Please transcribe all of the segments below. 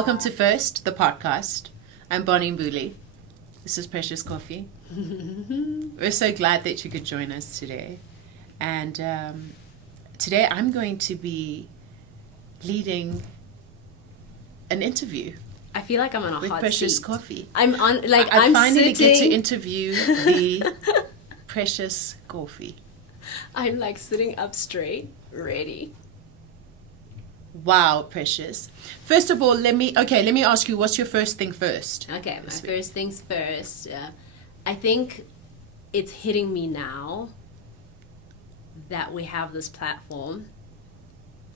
Welcome to First, the podcast. I'm Bonnie Mbuli. This is Precious Kofi. We're so glad that you could join us today. And today I'm going to be leading an interview. I feel like I'm on a with hot Precious seat. Kofi. I'm finally sitting. get to interview the Precious Kofi. I'm like sitting up straight, ready. Wow, Precious. First of all, let me ask you, what's your first thing first? Okay, my first things first. I think it's hitting me now that we have this platform,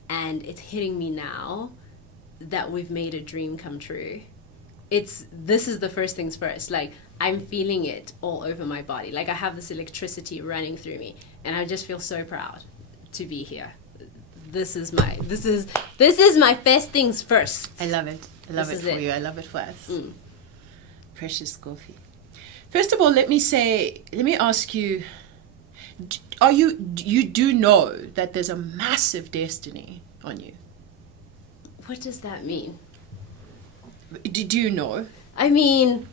and it's hitting me now that we've made a dream come true. This is the first things first. Like, I'm feeling it all over my body. Like, I have this electricity running through me, and I just feel so proud to be here. This is my first things first. I love it. I love it for you. I love it for us. Precious Kofi. First of all, let me ask you, you do know that there's a massive destiny on you? What does that mean? Do you know? I mean,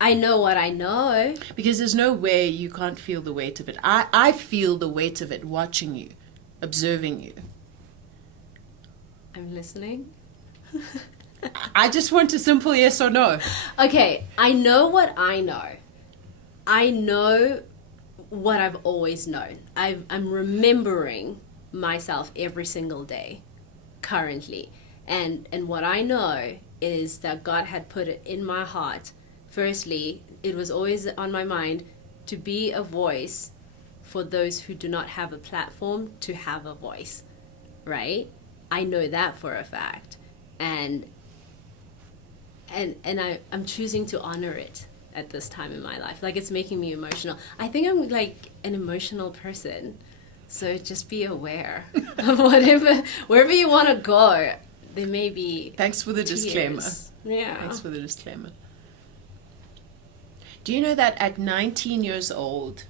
I know what I know. Because there's no way you can't feel the weight of it. I feel the weight of it watching you, observing you. I'm listening. I just want a simple yes or no. Okay, I know what I know. I know what I've always known. I'm remembering myself every single day, currently. And what I know is that God had put it in my heart. Firstly, it was always on my mind to be a voice for those who do not have a platform to have a voice, right? I know that for a fact. And I'm choosing to honor it at this time in my life. Like, it's making me emotional. I think I'm like an emotional person. So just be aware of wherever you want to go, there may be Thanks for the tears. disclaimer. Yeah. Thanks for the disclaimer. Do you know that at 19 years old,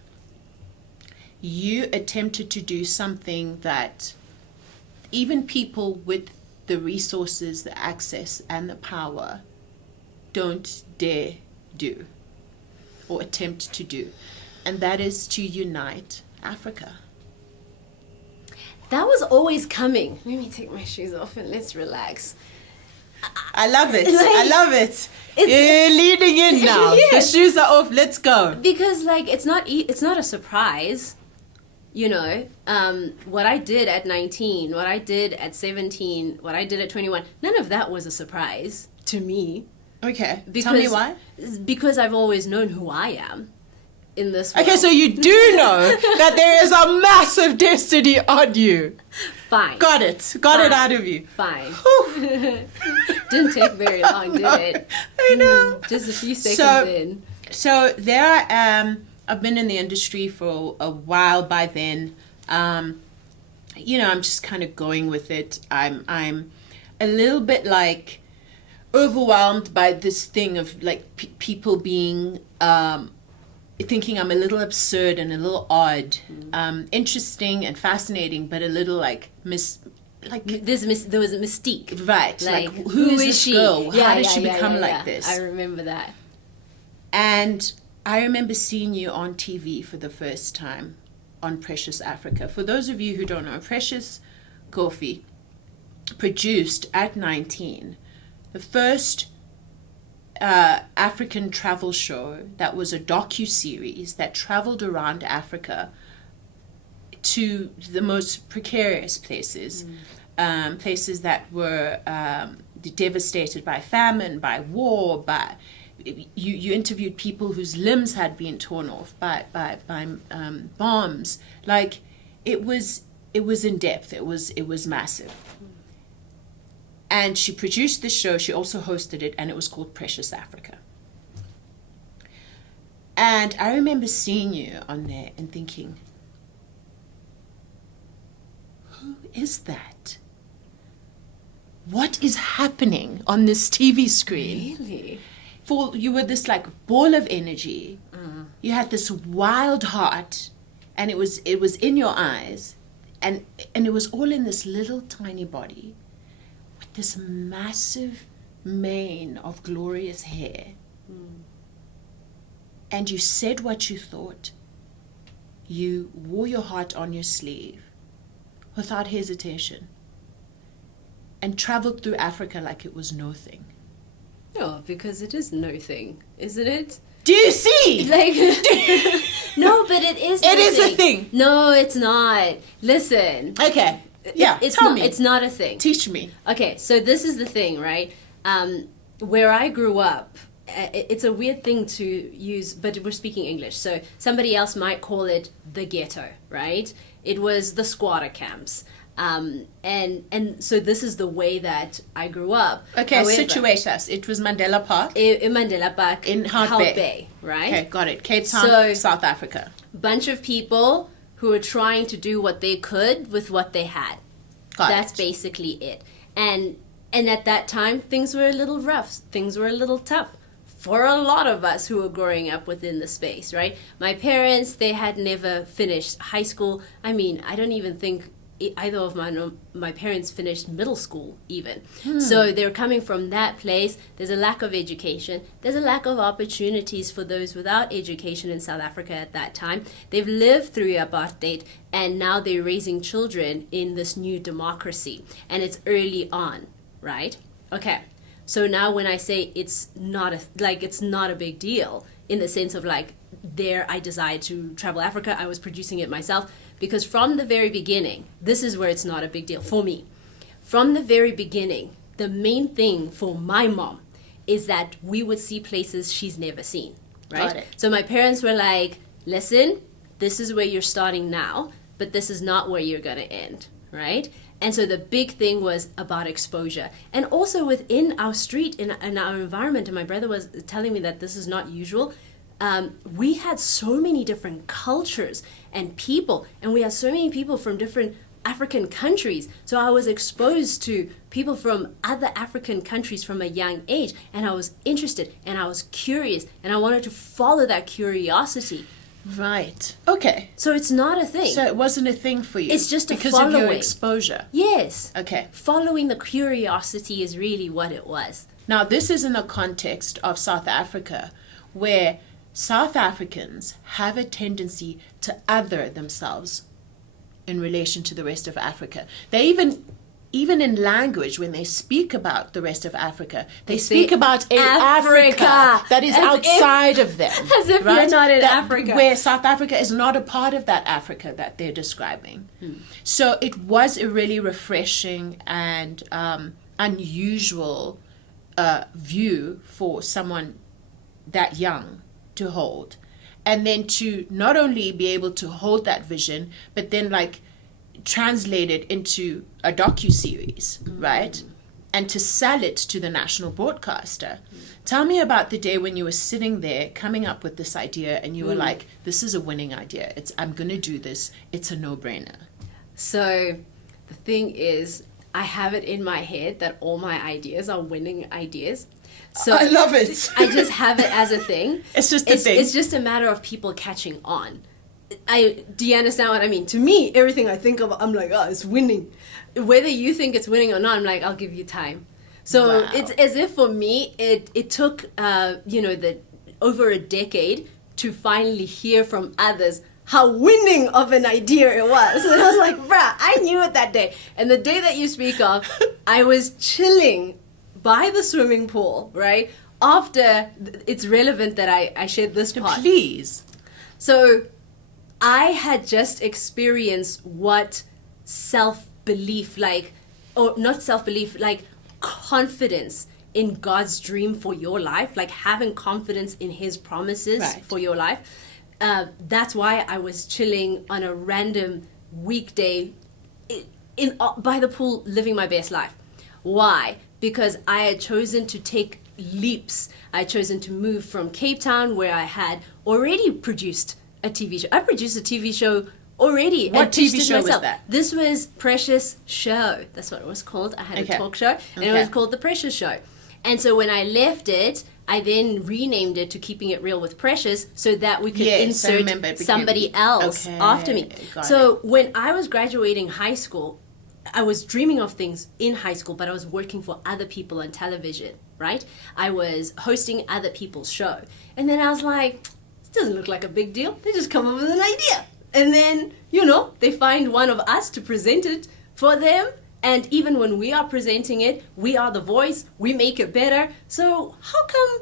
you attempted to do something that even people with the resources, the access, and the power don't dare do or attempt to do, and that is to unite Africa? That was always coming. Let me take my shoes off and let's relax. I love it. I love it. You're leading in now. Yeah. The shoes are off. Let's go. Because like it's not a surprise. You know, what I did at 19, what I did at 17, what I did at 21, none of that was a surprise to me. Okay, tell me why. Because I've always known who I am in this world. Okay, so you do know that there is a massive destiny on you. Fine. Got it. Got it out of you. Fine. Didn't take very long, did it? I know. Just a few seconds in. So there I am. I've been in the industry for a while by then. You know, I'm just kind of going with it. I'm a little bit like overwhelmed by this thing of like people being thinking I'm a little absurd and a little odd, interesting and fascinating, but a little like there was a mystique, right? Like who is this she? girl? How did she become like this? I remember that. And I remember seeing you on TV for the first time on Precious Africa. For those of you who don't know, Precious Kofi produced at 19 the first African travel show that was a docu-series that traveled around Africa to the most precarious places, places that were devastated by famine, by war, you interviewed people whose limbs had been torn off by bombs. Like, it was in depth. It was massive. And she produced this show. She also hosted it, and it was called Precious Africa. And I remember seeing you on there and thinking, who is that? What is happening on this TV screen? Really? You were this like ball of energy. You had this wild heart, and it was in your eyes, and it was all in this little tiny body with this massive mane of glorious hair, and you said what you thought, you wore your heart on your sleeve without hesitation, and traveled through Africa like it was no thing. Oh, because it is no thing, isn't it? Do you see? Like, no, but it is. It is a thing. No, it's not. Listen. Okay. Yeah. It's tell not. me. It's not a thing. Teach me. Okay, so this is the thing, right? Where I grew up, it's a weird thing to use, but we're speaking English, so somebody else might call it the ghetto, right? It was the squatter camps. And so this is the way that I grew up. Okay, However, situate us. It was Mandela Park. In Mandela Park. In Hout Bay. Right? Okay, got it. Cape Town, So- South Africa. Bunch of people who were trying to do what they could with what they had. That's basically it. And at that time, things were a little rough. Things were a little tough for a lot of us who were growing up within the space, right? My parents, they had never finished high school. I mean, I don't even think either of my parents finished middle school even. So they're coming from that place. There's a lack of education. There's a lack of opportunities for those without education in South Africa at that time. They've lived through apartheid, and now they're raising children in this new democracy, and it's early on, right? Okay, so now when I say it's not a big deal in the sense of like there I decided to travel Africa, I was producing it myself. Because from the very beginning, this is where it's not a big deal for me. From the very beginning, the main thing for my mom is that we would see places she's never seen, right? Got it. So my parents were like, listen, this is where you're starting now, but this is not where you're going to end, right? And so the big thing was about exposure. And also within our street, in our environment, and my brother was telling me that this is not usual, we had so many different cultures and people, and we had so many people from different African countries. So I was exposed to people from other African countries from a young age, and I was interested, and I was curious, and I wanted to follow that curiosity. Right. Okay. So it's not a thing. So it wasn't a thing for you. It's just a because of your following. exposure. Yes. Okay. Following the curiosity is really what it was. Now, this is in the context of South Africa, where South Africans have a tendency to other themselves in relation to the rest of Africa. They even in language, when they speak about the rest of Africa, they speak about a Africa that is outside of them. As if you're not in Africa. Where South Africa is not a part of that Africa that they're describing. So it was a really refreshing and unusual view for someone that young to hold, and then to not only be able to hold that vision, but then like translate it into a docu-series, right? And to sell it to the national broadcaster. Tell me about the day when you were sitting there coming up with this idea and you were like, this is a winning idea. I'm going to do this. It's a no-brainer. So the thing is, I have it in my head that all my ideas are winning ideas. So I love it. I just have it as a thing. It's just a thing. It's just a matter of people catching on. Do you understand what I mean? To me, everything I think of, I'm like, oh, it's winning. Whether you think it's winning or not, I'm like, I'll give you time. So Wow. it's as if for me, it took, over a decade to finally hear from others how winning of an idea it was. And I was like, bruh, I knew it that day. And the day that you speak of, I was chilling by the swimming pool, right? After, it's relevant that I shared this part. Please. So I had just experienced what self-belief, confidence in God's dream for your life, like having confidence in His promises for your life. That's why I was chilling on a random weekday by the pool, living my best life. Why? Because I had chosen to take leaps. I had chosen to move from Cape Town, where I had already produced a TV show. I produced a TV show already. What TV show was that? This was Precious Show. That's what it was called. I had a talk show, and it was called The Precious Show. And so when I left it, I then renamed it to Keeping It Real with Precious, so that we could insert somebody else after me. So when I was graduating high school, I was dreaming of things in high school, but I was working for other people on television, right? I was hosting other people's show. And then I was like, this doesn't look like a big deal. They just come up with an idea. And then, they find one of us to present it for them. And even when we are presenting it, we are the voice. We make it better. So how come,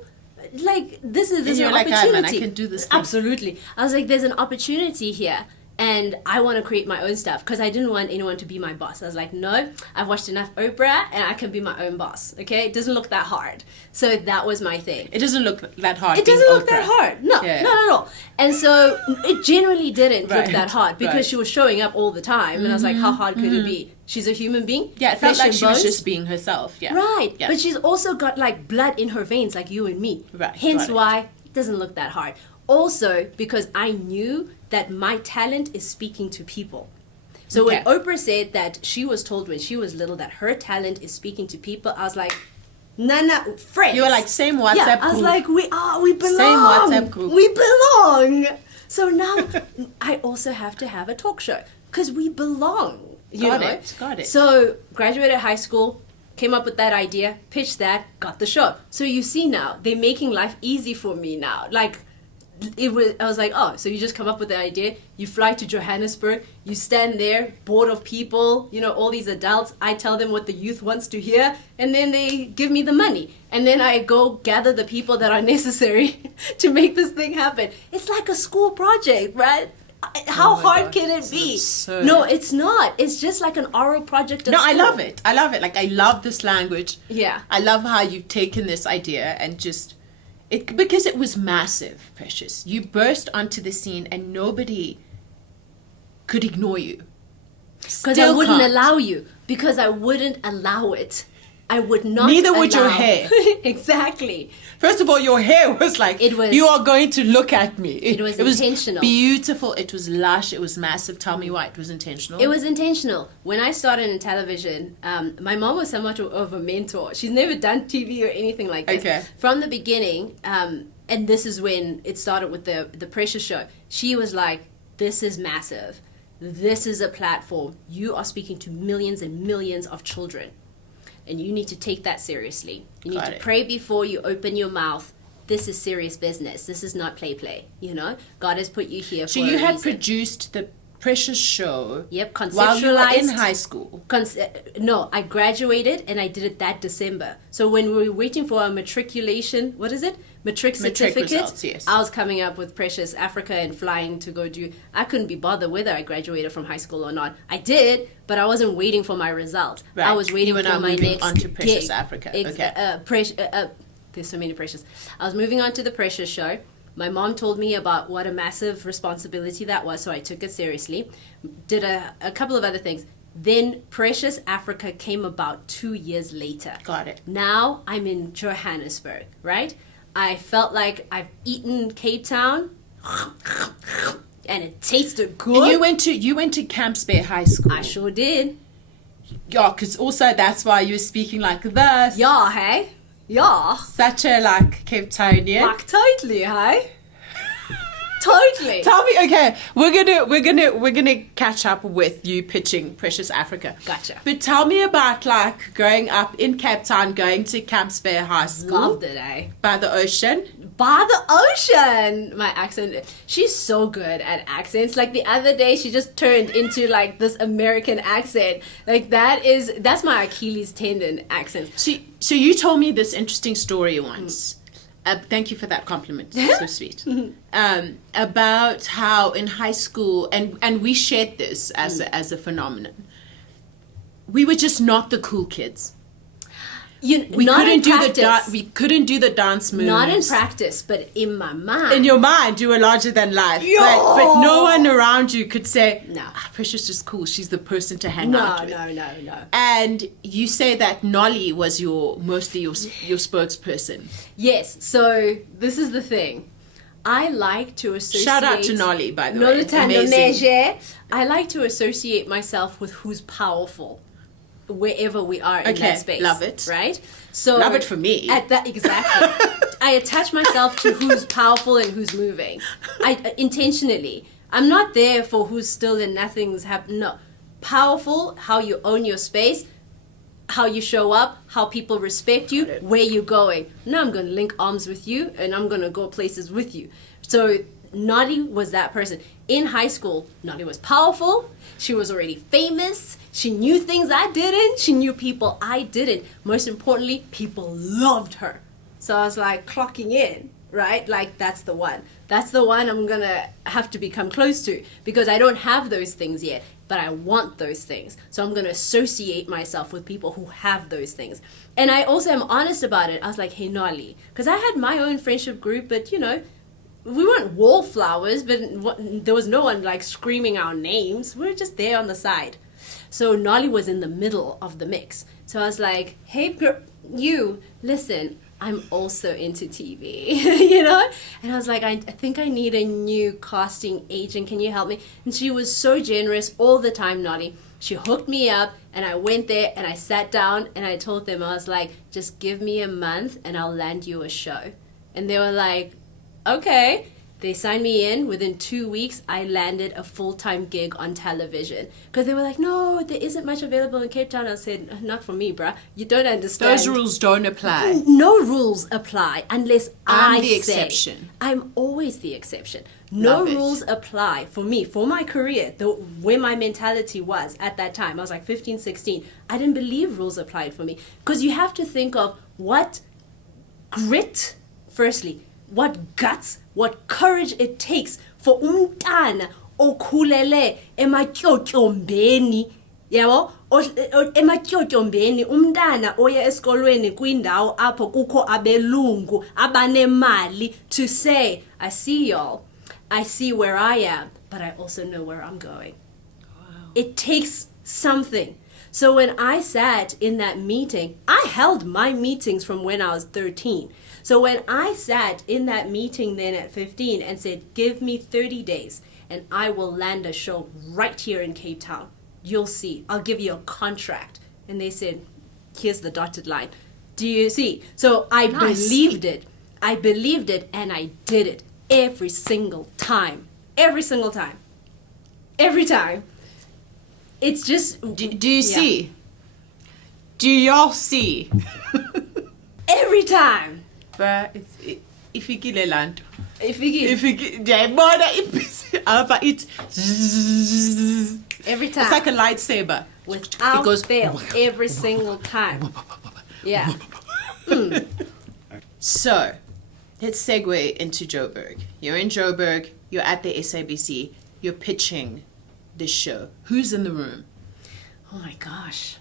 this is an opportunity. Hey, man, I can do this thing. Absolutely. I was like, there's an opportunity here. And I want to create my own stuff because I didn't want anyone to be my boss. I was like, no, I've watched enough Oprah and I can be my own boss. Okay, it doesn't look that hard. So that was my thing. It doesn't look that hard. It doesn't look that hard. No, not at all. And so it generally didn't look that hard because she was showing up all the time. And I was like, how hard could it be? She's a human being. Yeah, it felt like she was just being herself. Yeah. Right. Yeah. But she's also got blood in her veins like you and me. Right. Hence why it doesn't look that hard. Also, because I knew that my talent is speaking to people. So when Oprah said that she was told when she was little that her talent is speaking to people, I was like, nah, friends. You were like, same WhatsApp group. I was like, we belong. Same WhatsApp group. We belong. So now I also have to have a talk show because we belong. Got it. So graduated high school, came up with that idea, pitched that, got the show. So you see now, they're making life easy for me now. I was like, oh, so you just come up with the idea, you fly to Johannesburg, you stand there, bored of people, all these adults, I tell them what the youth wants to hear, and then they give me the money. And then I go gather the people that are necessary to make this thing happen. It's like a school project, right? How hard can it be? Absurd. No, it's not. It's just like an oral project at school. I love it. I love this language. Yeah. I love how you've taken this idea and just... because it was massive, Precious. You burst onto the scene and nobody could ignore you. Because I wouldn't allow you. Because I wouldn't allow it. I would not Neither would your hair. Exactly. First of all, your hair was like, you are going to look at me. It was intentional. Beautiful. It was lush. It was massive. Tell me why it was intentional. It was intentional. When I started in television, my mom was somewhat of a mentor. She's never done TV or anything like this. Okay. From the beginning, and this is when it started with the Precious Show, she was like, this is massive. This is a platform. You are speaking to millions and millions of children. And you need to take that seriously. You need to pray before you open your mouth. This is serious business. This is not play. God has put you here for a reason. So you had produced the Precious Show. Yep, conceptualized. While you were in high school. No, I graduated and I did it that December. So when we were waiting for our matriculation, what is it? Matric certificate. Results, yes. I was coming up with Precious Africa and flying to go do. I couldn't be bothered whether I graduated from high school or not. I did, but I wasn't waiting for my results. Right. I was waiting for my next on to Precious gig. Africa. There's so many Precious. I was moving on to the Precious Show. My mom told me about what a massive responsibility that was, so I took it seriously. Did a couple of other things. Then Precious Africa came about 2 years later. Got it. Now I'm in Johannesburg, right? I felt like I've eaten Cape Town and it tasted good. And you went to Camps Bay High School. I sure did. Yeah, because also that's why you were speaking like this. Yeah, hey? Yeah. Such a Cape Townian. Totally, hey? Totally. Tell me, okay, we're gonna catch up with you pitching Precious Africa. Gotcha. But tell me about growing up in Cape Town, going to Camps Bay High School. Loved it, eh? By the ocean. By the ocean. My accent. She's so good at accents. The other day, she just turned into this American accent. That's my Achilles tendon accent. So you told me this interesting story once. Thank you for that compliment. So sweet. About how in high school, and we shared this as a phenomenon. We were just not the cool kids. We couldn't do the dance moves. Not in practice, but in my mind. In your mind, you were larger than life. But no one around you could say, no. Precious is cool. She's the person to hang out with. No. And you say that Nolly was mostly your spokesperson. Yes. So this is the thing. I like to associate... Shout out to Nolly, by the way. Amazing. I like to associate myself with who's powerful. Wherever we are in that space. Love it. Right? So love it for me. Exactly. I attach myself to who's powerful and who's moving. Intentionally. I'm not there for who's still and nothing's happening. No. Powerful, how you own your space, how you show up, how people respect you, where you're going. Now I'm going to link arms with you and I'm going to go places with you. So Nadi was that person. In high school, Nadi was powerful. She was already famous. She knew things I didn't. She knew people I didn't. Most importantly, people loved her. So I was like clocking in, right? Like, that's the one. That's the one I'm going to have to become close to, because I don't have those things yet, but I want those things. So I'm going to associate myself with people who have those things. And I also am honest about it. I was like, hey, Nali, because I had my own friendship group, but, you know, we weren't wallflowers, but there was no one like screaming our names. We were just there on the side. So Nolly was in the middle of the mix. So I was like, hey, you, listen, I'm also into TV, you know? And I was like, I think I need a new casting agent. Can you help me? And she was so generous all the time, Nolly. She hooked me up, and I went there and I sat down and I told them, I was like, just give me a month and I'll land you a show. And they were like, okay. They signed me in. Within 2 weeks, I landed a full-time gig on television. Because they were like, no, there isn't much available in Cape Town. I said, not for me, bruh. You don't understand. Those rules don't apply. No rules apply unless I'm the say. exception. I'm always the exception. No Love it. rules apply for me, for my career, where my mentality was at that time. I was like 15, 16. I didn't believe rules applied for me. Because you have to think of what grit, firstly, what guts, what courage it takes for umntana okhulele ematyotyombeni, yabo, ematyotyombeni, umntana oya esikolweni kwindawo apho kukho abelungu abanemali, to say, I see y'all, I see where I am, but I also know where I'm going. Wow. It takes something. So when I sat in that meeting, I held my meetings from when I was 13. So when I sat in that meeting then at 15 and said, give me 30 days and I will land a show right here in Cape Town. You'll see. I'll give you a contract. And they said, here's the dotted line. Do you see? So I believed it. I believed it and I did it every single time. Every single time. Every time. It's just... Do you see? Do y'all see? Every time. But ifikile lanto. Ifiki. Every time. It's like a lightsaber. Without It goes fail. Every single time. Yeah. So, let's segue into Joburg. You're in Joburg. You're at the SABC. You're pitching this show. Who's in the room? Oh my gosh.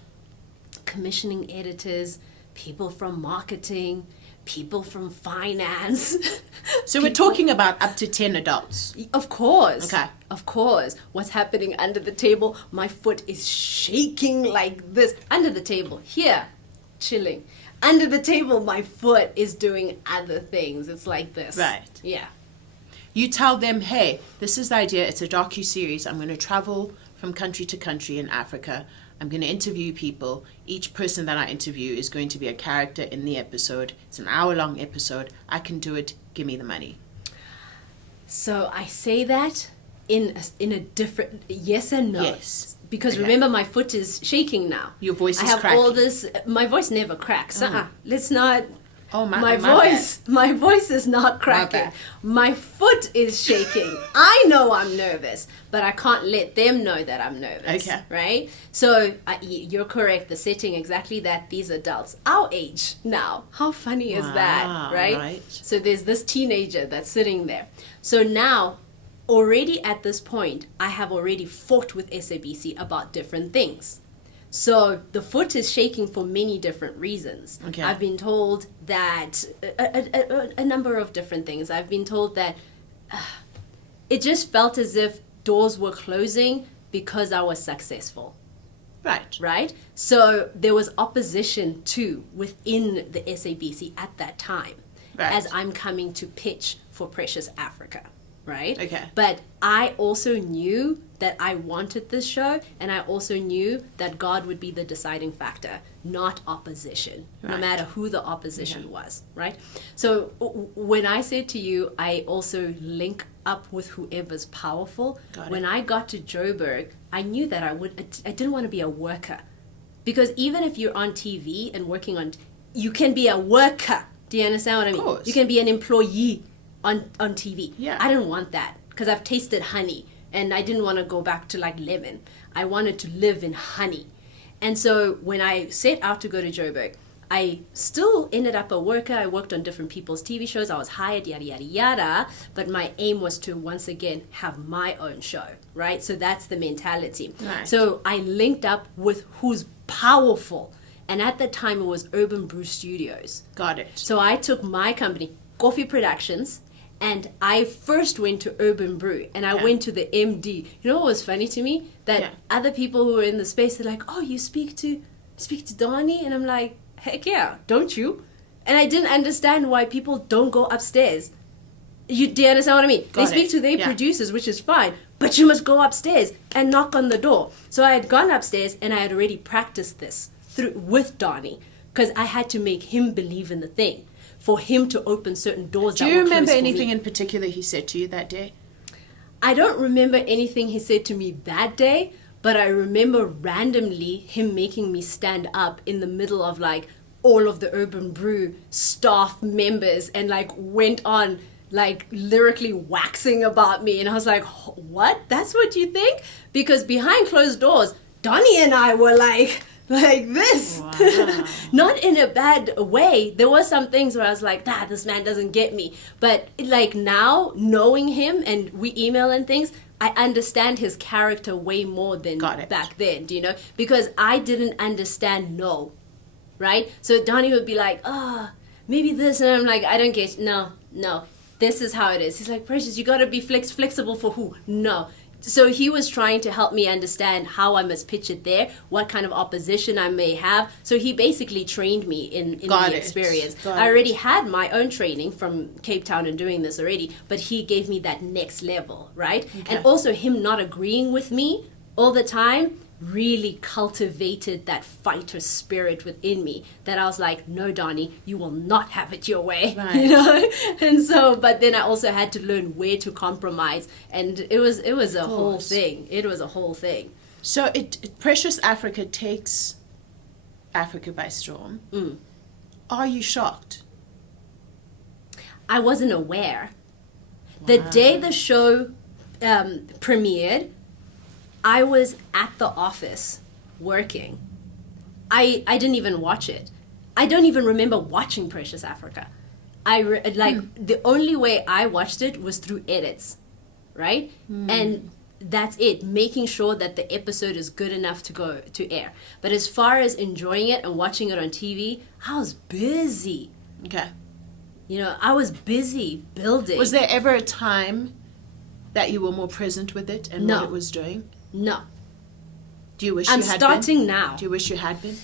Commissioning editors, people from marketing, people from finance. So we're talking about up to 10 adults. Of course. Okay. Of course. What's happening under the table? My foot is shaking like this. Under the table. Here. Chilling. Under the table, my foot is doing other things. It's like this. Right. Yeah. You tell them, hey, this is the idea. It's a docu-series. I'm going to travel from country to country in Africa. I'm going to interview people. Each person that I interview is going to be a character in the episode. It's an hour-long episode. I can do it. Give me the money. So I say that in a different yes and no. Yes. Because Okay. remember, my foot is shaking now. Your voice is I have cracking. all this. My voice never cracks. Let's not. Oh, My bad. voice is not cracking. bad. My foot is shaking. I know I'm nervous, but I can't let them know that I'm nervous. Okay. Right? So you're correct. The setting exactly that. These adults, our age now. How funny is that? Wow, Right? right. So there's this teenager that's sitting there. So now, already at this point, I have already fought with SABC about different things. So the foot is shaking for many different reasons. Okay. I've been told that a number of different things. I've been told that it just felt as if doors were closing because I was successful. Right. Right? So there was opposition too within the SABC at that time, Right. as I'm coming to pitch for Precious Africa. Right? Okay. But I also knew that I wanted this show, and I also knew that God would be the deciding factor, not opposition, no Right. matter who the opposition was, right? So when I said to you, I also link up with whoever's powerful. Got it. When I got to Joburg, I knew that I didn't want to be a worker. Because even if you're on TV and working on, you can be a worker. Do you understand what I mean? Of course. You can be an employee on TV. Yeah. I didn't want that because I've tasted honey and I didn't want to go back to like lemon. I wanted to live in honey. And so when I set out to go to Joburg, I still ended up a worker. I worked on different people's TV shows. I was hired, yada, yada, yada. But my aim was to, once again, have my own show, right? So that's the mentality. Right. So I linked up with who's powerful. And at the time, it was Urban Brew Studios. Got it. So I took my company, Kofi Productions, and I first went to Urban Brew, and I went to the MD. You know what was funny to me? That other people who were in the space, they're like, oh, you speak to Donnie? And I'm like, heck yeah, don't you? And I didn't understand why people don't go upstairs. Do you understand what I mean? They speak to their producers, which is fine, but you must go upstairs and knock on the door. So I had gone upstairs, and I had already practiced this with Donnie, because I had to make him believe in the thing, for him to open certain doors. Do you remember anything in particular he said to you that day? I don't remember anything he said to me that day, but I remember randomly him making me stand up in the middle of like all of the Urban Brew staff members and like went on like lyrically waxing about me. And I was like, what? That's what you think? Because behind closed doors, Donnie and I were like this. Wow. Not in a bad way. There were some things where I was like, this man doesn't get me. But like now, knowing him and we email and things, I understand his character way more than back then, do you know? Because I didn't understand no, right? So Donnie would be like, maybe this. And I'm like, I don't get, no. This is how it is. He's like, Precious, you got to be flexible for who? No. So he was trying to help me understand how I must pitch it there, what kind of opposition I may have. So he basically trained me in the experience. I already had my own training from Cape Town and doing this already, but he gave me that next level, right? Okay. And also him not agreeing with me all the time really cultivated that fighter spirit within me, that I was like, no, Donnie, you will not have it your way, right. You know? And so, but then I also had to learn where to compromise, and it was a whole thing. It was a whole thing. So Precious Africa takes Africa by storm. Are you shocked? I wasn't aware. Wow. The day the show premiered, I was at the office working. I didn't even watch it. I don't even remember watching Precious Africa. The only way I watched it was through edits, right? And that's it, making sure that the episode is good enough to go to air. But as far as enjoying it and watching it on TV, I was busy. Okay. You know, I was busy building. Was there ever a time that you were more present with it and what it was doing? No. Do you wish you had been? I'm starting now. Do you wish you had been?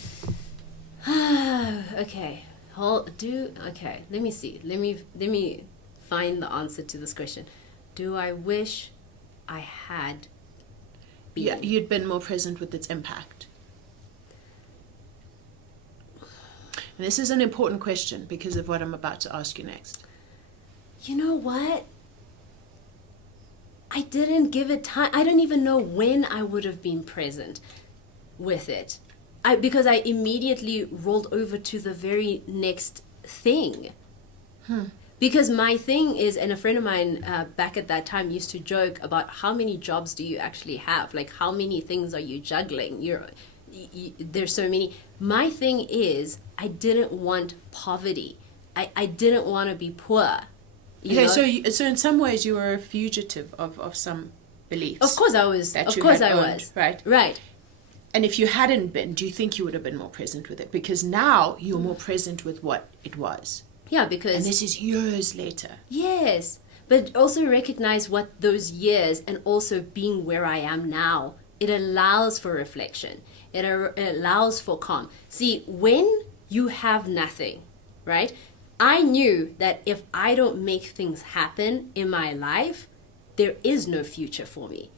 Okay. Okay. Let me see. Let me find the answer to this question. Do I wish I had been? Yeah, you'd been more present with its impact. And this is an important question because of what I'm about to ask you next. You know what? I didn't give it time. I don't even know when I would have been present with it. Because I immediately rolled over to the very next thing. Because my thing is, and a friend of mine back at that time used to joke about how many jobs do you actually have? Like, how many things are you juggling? There's so many. My thing is, I didn't want poverty. I didn't want to be poor. So in some ways you were a fugitive of some beliefs. Of course I was. Right. And if you hadn't been, do you think you would have been more present with it? Because now you're more present with what it was. Yeah, because... And this is years later. Yes. But also recognize what those years and also being where I am now, it allows for reflection. It allows for calm. See, when you have nothing, right? I knew that if I don't make things happen in my life, there is no future for me.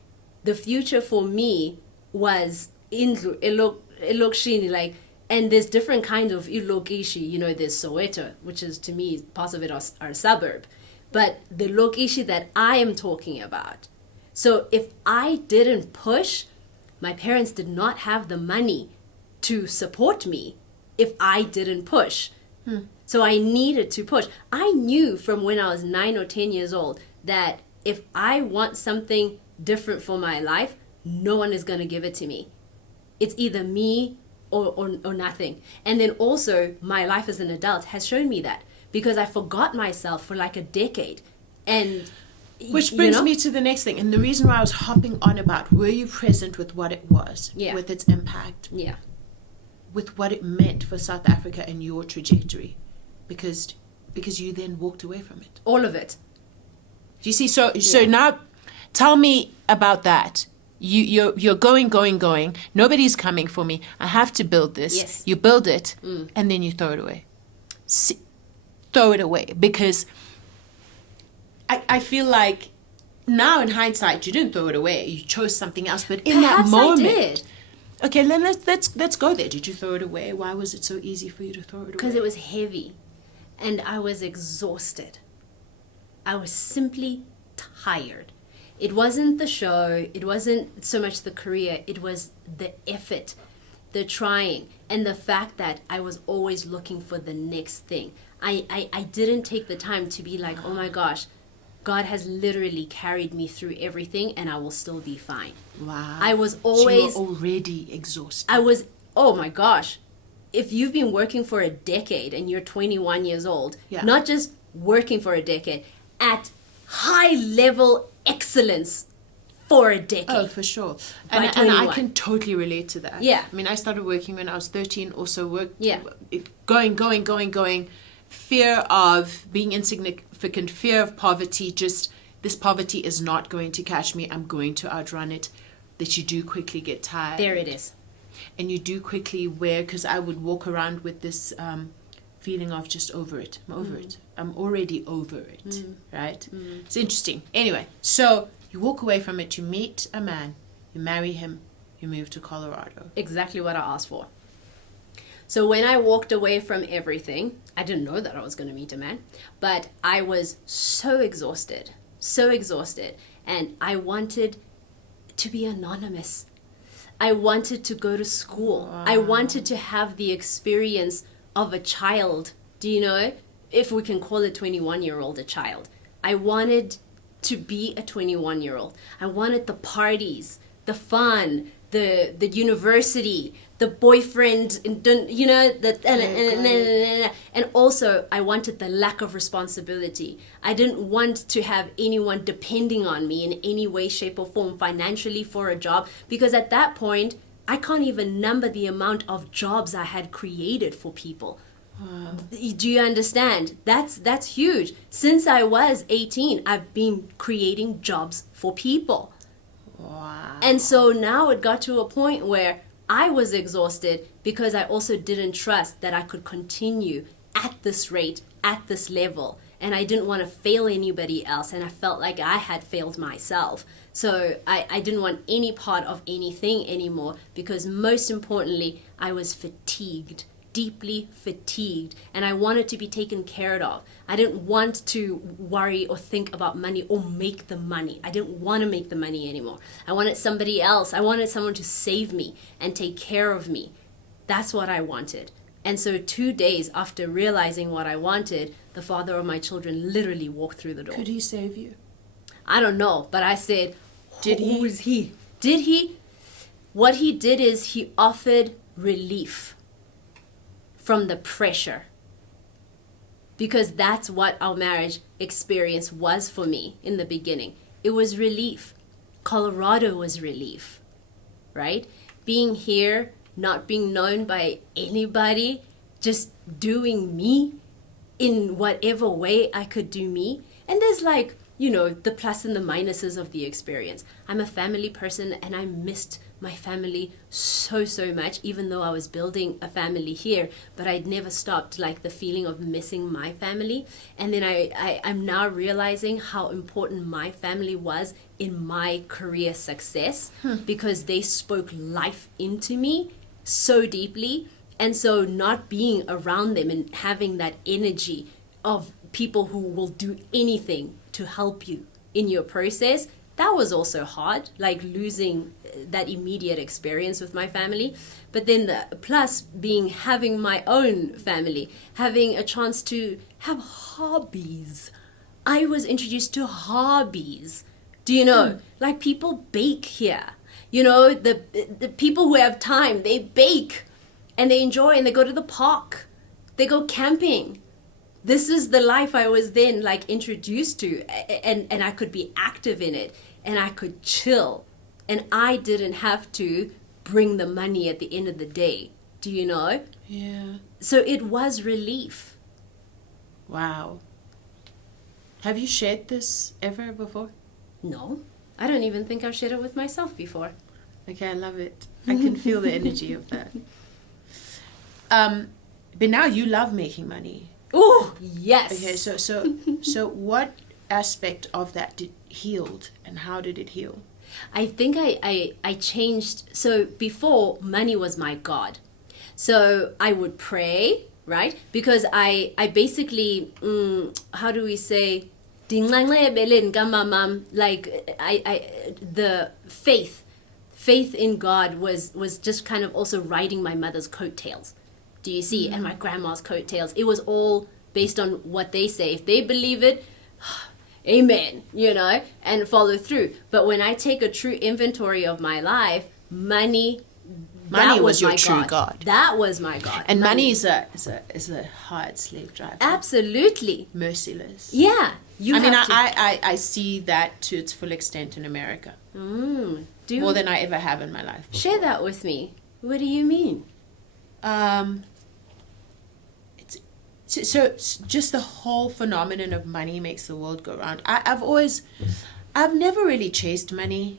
The future for me was Ilokshini, like, and there's different kinds of Ilokishi. You know, there's Soweto, which is, to me, parts of it are suburb. But the Lokishi that I am talking about. So if I didn't push, my parents did not have the money to support me if I didn't push. So I needed to push. I knew from when I was 9 or 10 years old that if I want something different for my life, no one is going to give it to me. It's either me or nothing. And then also my life as an adult has shown me that, because I forgot myself for like a decade. And which brings me to the next thing. And the reason why I was hopping on about, were you present with what it was, with its impact, with what it meant for South Africa and your trajectory? Because you then walked away from it. All of it. Do you see? So now tell me about that. You're going. Nobody's coming for me. I have to build this. Yes. You build it, and then you throw it away. Throw it away. Because I feel like now in hindsight, you didn't throw it away. You chose something else. But in Perhaps that moment... I did. Okay, then let's go there. Did you throw it away? Why was it so easy for you to throw it away? Because it was heavy. And I was exhausted. I was simply tired. It wasn't the show. It wasn't so much the career. It was the effort, the trying, and the fact that I was always looking for the next thing. I didn't take the time to be like, oh my gosh, God has literally carried me through everything and I will still be fine. Wow. I was always... So you were already exhausted. Oh my gosh. If you've been working for a decade and you're 21 years old, not just working for a decade, at high level excellence for a decade. Oh, for sure. And I can totally relate to that. Yeah. I mean, I started working when I was 13, also worked, going. Fear of being insignificant, fear of poverty, just this poverty is not going to catch me. I'm going to outrun it. That you do quickly get tired. There it is. And you do quickly wear, because I would walk around with this feeling of just over it. I'm over it. I'm already over it, right? It's interesting. Anyway, so you walk away from it, you meet a man, you marry him, you move to Colorado. Exactly what I asked for. So when I walked away from everything, I didn't know that I was going to meet a man, but I was so exhausted, and I wanted to be anonymous. I wanted to go to school. Wow. I wanted to have the experience of a child. Do you know? If we can call a 21-year-old a child. I wanted to be a 21-year-old. I wanted the parties, the fun, the university, the boyfriend, you know, and also I wanted the lack of responsibility. I didn't want to have anyone depending on me in any way, shape, or form financially for a job, because at that point I can't even number the amount of jobs I had created for people. Wow. Do you understand? That's huge. Since I was 18, I've been creating jobs for people. Wow. And so now it got to a point where I was exhausted because I also didn't trust that I could continue at this rate, at this level. And I didn't want to fail anybody else. And I felt like I had failed myself. So I didn't want any part of anything anymore, because most importantly, I was fatigued. Deeply fatigued, and I wanted to be taken care of. I didn't want to worry or think about money or make the money. I didn't want to make the money anymore. I wanted somebody else. I wanted someone to save me and take care of me. That's what I wanted. And so 2 days after realizing what I wanted, the father of my children literally walked through the door. Could he save you? I don't know, but I said, who is he? Did he? What he did is he offered relief from the pressure, because that's what our marriage experience was for me in the beginning. It was relief. Colorado was relief, right? Being here, not being known by anybody, just doing me in whatever way I could do me. And there's like, you know, the plus and the minuses of the experience. I'm a family person and I missed my family so much, even though I was building a family here, but I'd never stopped like the feeling of missing my family. And then I'm now realizing how important my family was in my career success, because they spoke life into me so deeply. And so not being around them and having that energy of people who will do anything to help you in your process That was also hard, like losing that immediate experience with my family. But then the plus having my own family, having a chance to have hobbies. I was introduced to hobbies. Do you know? Like people bake here. You know, the people who have time, they bake and they enjoy and they go to the park. They go camping. This is the life I was then like introduced to, and I could be active in it and I could chill, and I didn't have to bring the money at the end of the day. Do you know? Yeah. So it was relief. Wow. Have you shared this ever before? No, I don't even think I've shared it with myself before. Okay, I love it. I can feel the energy of that. But now you love making money. Oh, yes. Okay, so what aspect of that healed, and how did it heal? I think I changed. So before, money was my God. So I would pray, right? Because I basically, how do we say, like the faith in God was just kind of also riding my mother's coattails. Do you see? And my grandma's coattails. It was all based on what they say. If they believe it, amen, you know, and follow through. But when I take a true inventory of my life, money was your true God. That was my God. And money is a hard slave driver. Absolutely. Merciless. Yeah. I see that to its full extent in America. More than I ever have in my life before. Share that with me. What do you mean? So just the whole phenomenon of money makes the world go round. I've never really chased money.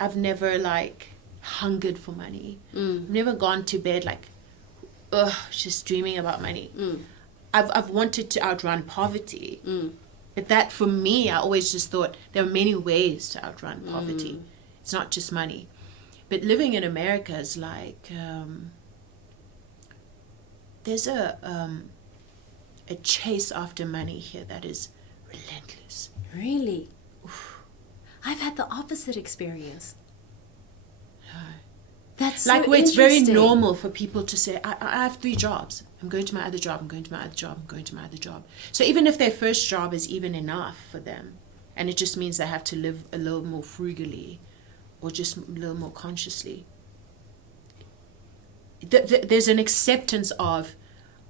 I've never like hungered for money. I've never gone to bed like, just dreaming about money. I've wanted to outrun poverty. But that for me, I always just thought there are many ways to outrun poverty. It's not just money. But living in America is like, there's a chase after money here that is relentless. Really? Oof. I've had the opposite experience. That's so like where it's very interesting. normal for people to say, I have 3 jobs. I'm going to my other job. I'm going to my other job. I'm going to my other job. So even if their first job is even enough for them, and it just means they have to live a little more frugally or just a little more consciously, there's an acceptance of,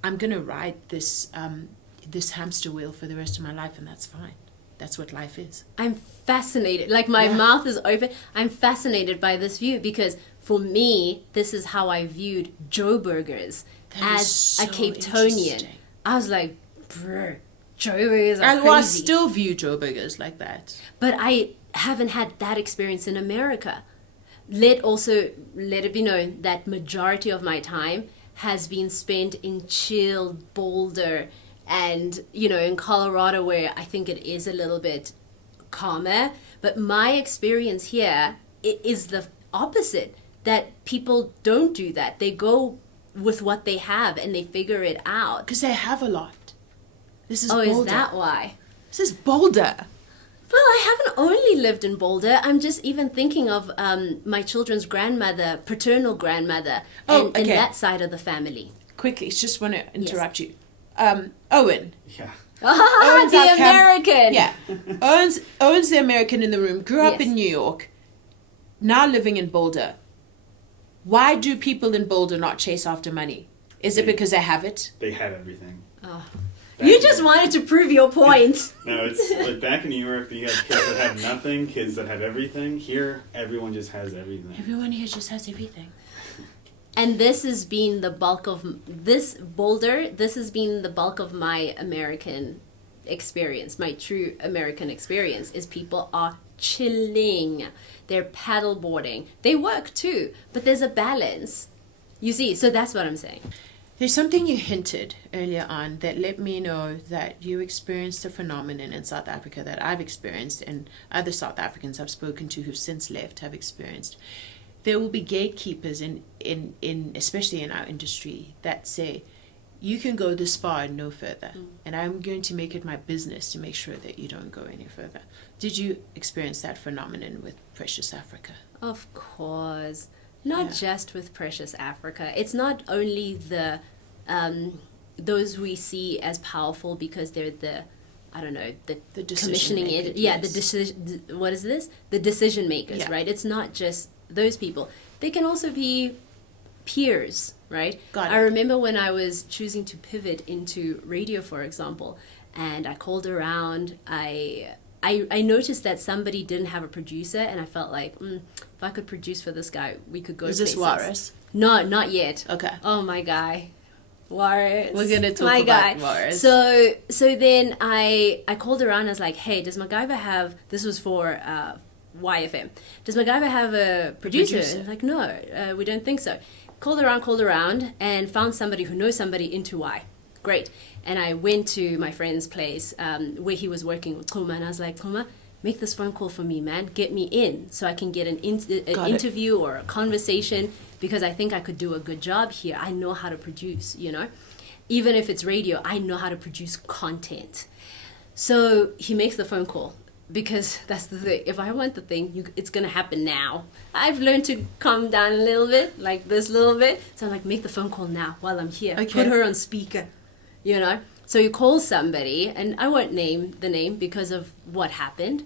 I'm going to ride this hamster wheel for the rest of my life, and that's fine. That's what life is. I'm fascinated. Like my mouth is open. I'm fascinated by this view because for me, this is how I viewed Joe Burgers as so a Cape Townian. I was like, bruh, Joe Burgers are crazy. I still view Joe Burgers like that. But I haven't had that experience in America. Let it be known that majority of my time has been spent in chilled Boulder and, you know, in Colorado where I think it is a little bit calmer. But my experience here is the opposite, that people don't do that. They go with what they have and they figure it out. Because they have a lot. This is Boulder. Oh, is that why? This is Boulder. Well, I haven't only lived in Boulder. I'm just even thinking of my children's grandmother, paternal grandmother, and that side of the family. Quickly, just want to interrupt you. Owen. Yeah. Owen's the American. Yeah. Owen's the American in the room. Grew up in New York. Now living in Boulder. Why do people in Boulder not chase after money? Is it because they have it? They have everything. Oh. You just wanted to prove your point. No, it's like back in New York, you have kids that have nothing, kids that have everything. Here, everyone just has everything. Everyone here just has everything. And this has been the bulk of this has been the bulk of my American experience. My true American experience is people are chilling. They're paddleboarding. They work too, but there's a balance. You see, so that's what I'm saying. There's something you hinted earlier on that let me know that you experienced a phenomenon in South Africa that I've experienced and other South Africans I've spoken to who've since left have experienced. There will be gatekeepers in especially in our industry that say, you can go this far and no further. And I'm going to make it my business to make sure that you don't go any further. Did you experience that phenomenon with Precious Africa? Of course. Not just with Precious Africa. It's not only the those we see as powerful because they're the, I don't know, the commissioning it. Yeah, what is this? The decision makers, right? It's not just those people. They can also be peers, right? I remember when I was choosing to pivot into radio, for example, and I called around, I noticed that somebody didn't have a producer, and I felt like, if I could produce for this guy, we could go places. Is this Juarez? No, not yet. Okay. Oh, my guy. Juarez. We're going to talk about Juarez. So then I called around, I was like, hey, does MacGyver have, this was for YFM, does MacGyver have a producer? Like, no, we don't think so. Called around, and found somebody who knows somebody into Y. Great. And I went to my friend's place where he was working with Kuma, and I was like, Kuma, make this phone call for me, man. Get me in so I can get an interview or a conversation, because I think I could do a good job here. I know how to produce, you know. Even if it's radio, I know how to produce content. So he makes the phone call, because that's the thing. If I want the thing, it's going to happen now. I've learned to calm down a little bit, like this little bit. So I'm like, make the phone call now while I'm here. Okay. Put her on speaker, you know. So he calls somebody, and I won't name the name because of what happened.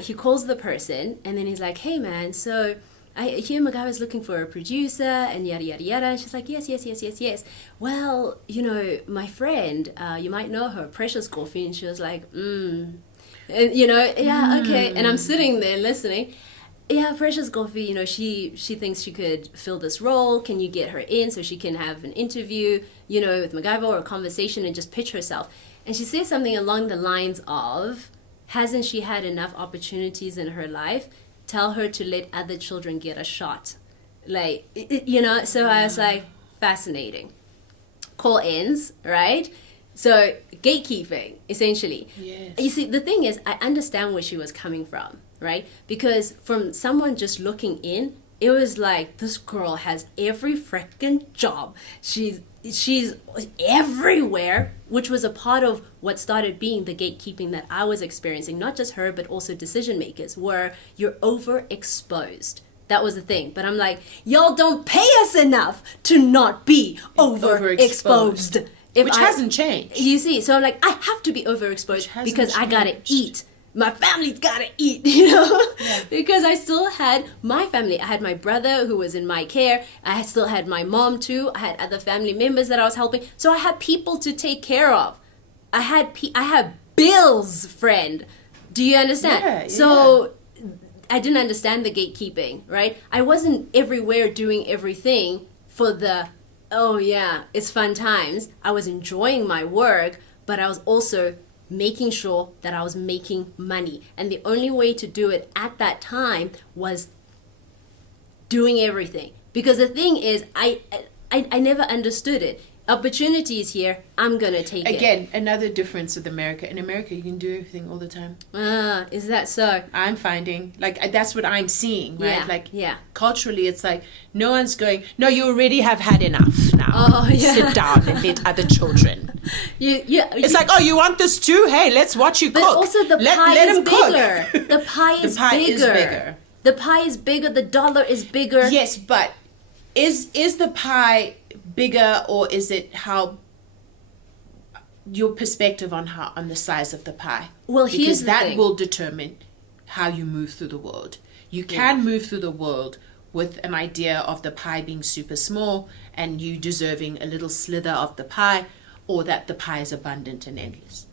He calls the person, and then he's like, hey, man, so I hear MacGyver's looking for a producer, and yada, yada, yada. And she's like, yes. Well, you know, my friend, you might know her, Precious Kofi. And she was like, And, you know, yeah, okay. And I'm sitting there listening. Yeah, Precious Kofi, you know, she thinks she could fill this role. Can you get her in so she can have an interview, you know, with MacGyver, or a conversation, and just pitch herself? And she says something along the lines of, hasn't she had enough opportunities in her life? Tell her to let other children get a shot. Like, you know, so I was like, fascinating. Call ends, right? So gatekeeping, essentially. Yes. You see, the thing is, I understand where she was coming from, right? Because from someone just looking in, it was like, this girl has every freaking job. She's everywhere, which was a part of what started being the gatekeeping that I was experiencing. Not just her, but also decision makers, where you're overexposed. That was the thing. But I'm like, y'all don't pay us enough to not be overexposed. Which hasn't changed. You see, so I'm like, I have to be overexposed because I gotta eat. My family's gotta eat, you know? Yeah. Because I still had my family. I had my brother who was in my care. I still had my mom too. I had other family members that I was helping. So I had people to take care of. I had bills, friend. Do you understand? Yeah. So I didn't understand the gatekeeping, right? I wasn't everywhere doing everything for the, oh yeah, it's fun times. I was enjoying my work, but I was also making sure that I was making money. And the only way to do it at that time was doing everything. Because the thing is, I never understood it. Opportunity is here, I'm gonna take it. Again, another difference with America. In America, you can do everything all the time. Is that so? I'm finding, like, that's what I'm seeing, right? Yeah, like, yeah. Culturally, it's like, no one's going, no, you already have had enough now. Oh, yeah. Sit down and let other children. It's like, oh, you want this too? Hey, let's watch you cook. But also the pie is bigger. Cook. The pie is bigger. The pie is bigger. The dollar is bigger. Yes, but is the pie bigger, or is it how your perspective on the size of the pie? Well, because here's the that thing. will determine how you move through the world. You can move through the world with an idea of the pie being super small and you deserving a little slither of the pie, or that the pie is abundant and endless.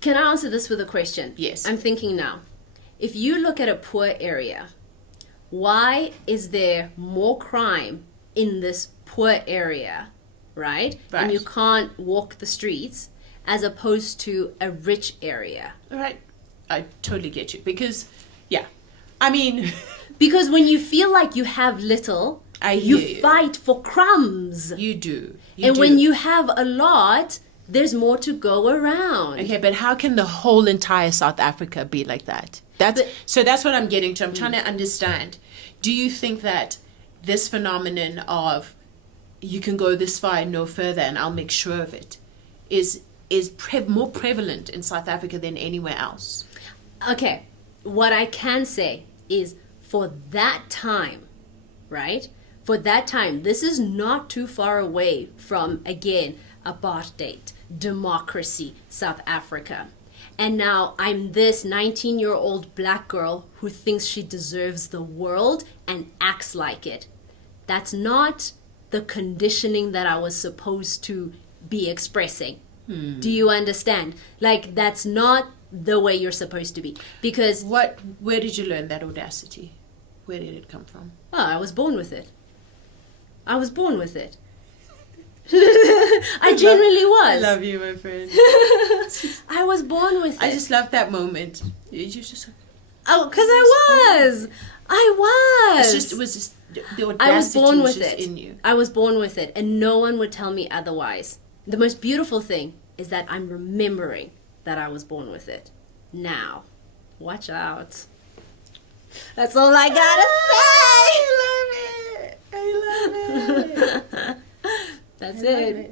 Can I answer this with a question? Yes. I'm thinking now. If you look at a poor area, why is there more crime in this poor area, right? And you can't walk the streets, as opposed to a rich area. All right. I totally get you. Because, yeah. I mean... because when you feel like you have little, you fight for crumbs. You do. And when you have a lot, there's more to go around. Okay, but how can the whole entire South Africa be like that? So that's what I'm getting to. I'm trying to understand. Do you think that this phenomenon of you can go this far and no further, and I'll make sure of it, is more prevalent in South Africa than anywhere else. Okay, what I can say is for that time, right? For that time, this is not too far away from, again, apartheid, democracy, South Africa. And now I'm this 19-year-old black girl who thinks she deserves the world and acts like it. That's not the conditioning that I was supposed to be expressing. Do you understand? Like, that's not the way you're supposed to be. Because... Where did you learn that audacity? Where did it come from? Oh, I was born with it. I was born with it. I genuinely was. I love you, my friend. I was born with it. I just love that moment. You just... Oh, because I was. It was just the audacity I was born with just it. in you. I was born with it, and no one would tell me otherwise. The most beautiful thing is that I'm remembering that I was born with it. Now, watch out. That's all I gotta say. I love it. I love it. That's it.